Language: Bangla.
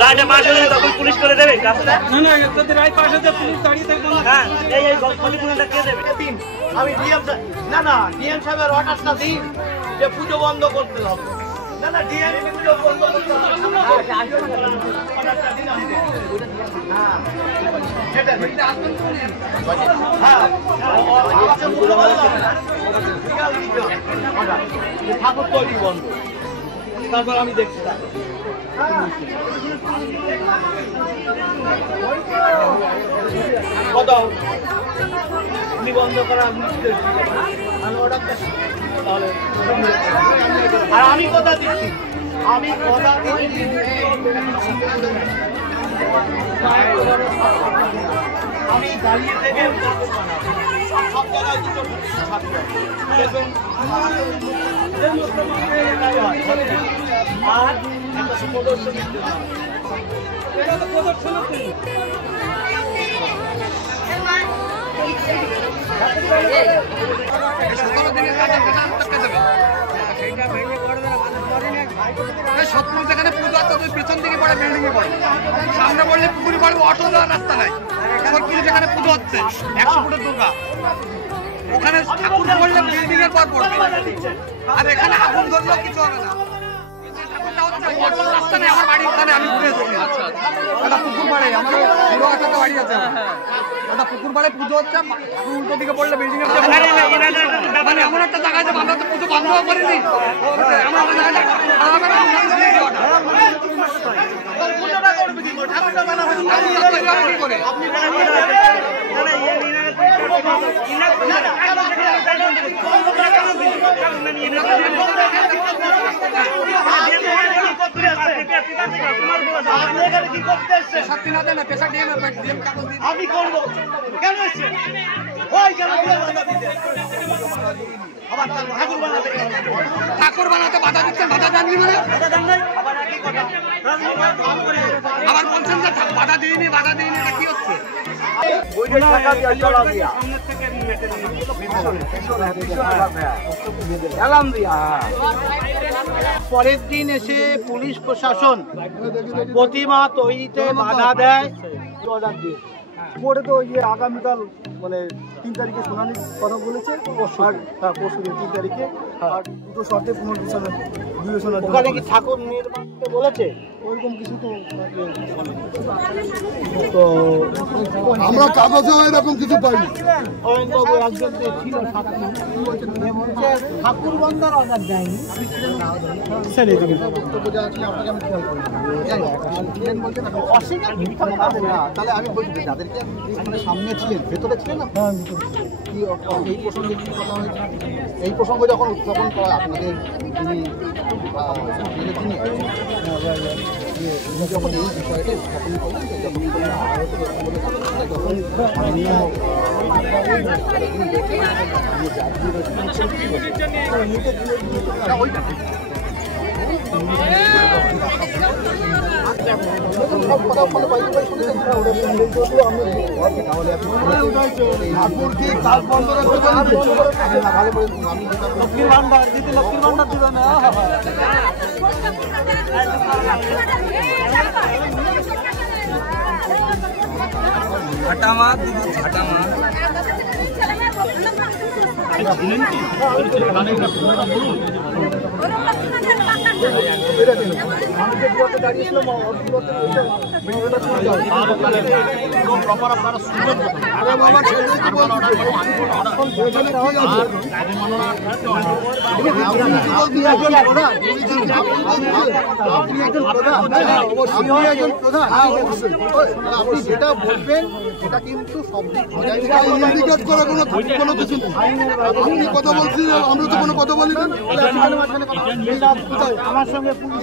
রায়টা পাশ হলে তখন পুলিশ করে দেবে কাজটা? না তোদের রায় পাশ হতে পুলিশ দাঁড়িয়ে থাকবে না। হ্যাঁ, এই ক্ষতিপূরণটা কে দেবে? আমি ডিএম সাহেবের অর্ডারটা দিন যে পুজো বন্ধ করতে হবে। না ডিএম পুজো বন্ধ করতে হবে। ঠাকুর তৈরি বন্ধ, তারপর আমি দেখছি কত বন্ধ করা আর আমি কথা দিচ্ছি, আমি দাঁড়িয়ে থেকে সব জায়গায় দুটো আর একটা প্রদর্শনী যেখানে পুজো পিছন দিকে পড়ে বিল্ডিং এ পড়ে, সামনে পড়লে পুকুরি পড়বে, অটো দেওয়ার রাস্তা নাই। এখন কিন্তু যেখানে পুজো হচ্ছে 100 ফুটের দুর্গা, ওখানে ঠাকুর পড়লে বিল্ডিং এর পর পড়বে, আর এখানে আগুন ধরলেও কিছু হবে না। রাস্তা নেই, আমার বাড়ির ওখানে আমি ঘুরে এসেছি। একটা পুকুর পাড়ে আমার পুরো একটা বাড়ি আছে, একটা পুকুর পাড়ে পুজো হচ্ছে, উল্টো দিকে পড়লে বিল্ডিং এর মানে এমন একটা জায়গা আছে, আমরা তো পুজো বন্ধ করিনি। আমি করবো কেন এসছে ঠাকুর বানাতে বাধা দিচ্ছেন, বাধা জানলি মানে আবার বলছেন যে বাধা দিইনি এটা কি হচ্ছে? পরের দিন এসে পুলিশ প্রশাসন প্রতিমা তৈরিতে বাধা দেয়। কোর্টে তো আগামীকাল মানে 3 তারিখে শুনানির কথা বলেছে, পরশু 3 তারিখে, আর দুটো শর্তে পুনর্বিবেচনা। ওখানে কি ঠাকুর নির্মাণ বলেছে? ওইরকম কিছু তো আমরা কাগজে এরকম কিছু পাইনি। অয়নবাবু একজন ছিল ঠাকুর বন্ধার অর্ডার দেয়নি। তাহলে আমি বলছি যাদেরকে সামনে ছিলেন, ভেতরে ছিলেন না, এই প্রসঙ্গে কি কথা হয়েছে? এই প্রসঙ্গ যখন উত্থাপন করা আপনাদের যখন এই বিষয়টা উত্থাপন করলেন, আপনি যেটা বলবেন সেটা কিন্তু সব ইন্ডিকেট করা কোনো কিছু নেই। আপনি কথা বলছেন, আমরা তো কোনো কথা বলিনি। আমার সঙ্গে পুলিশ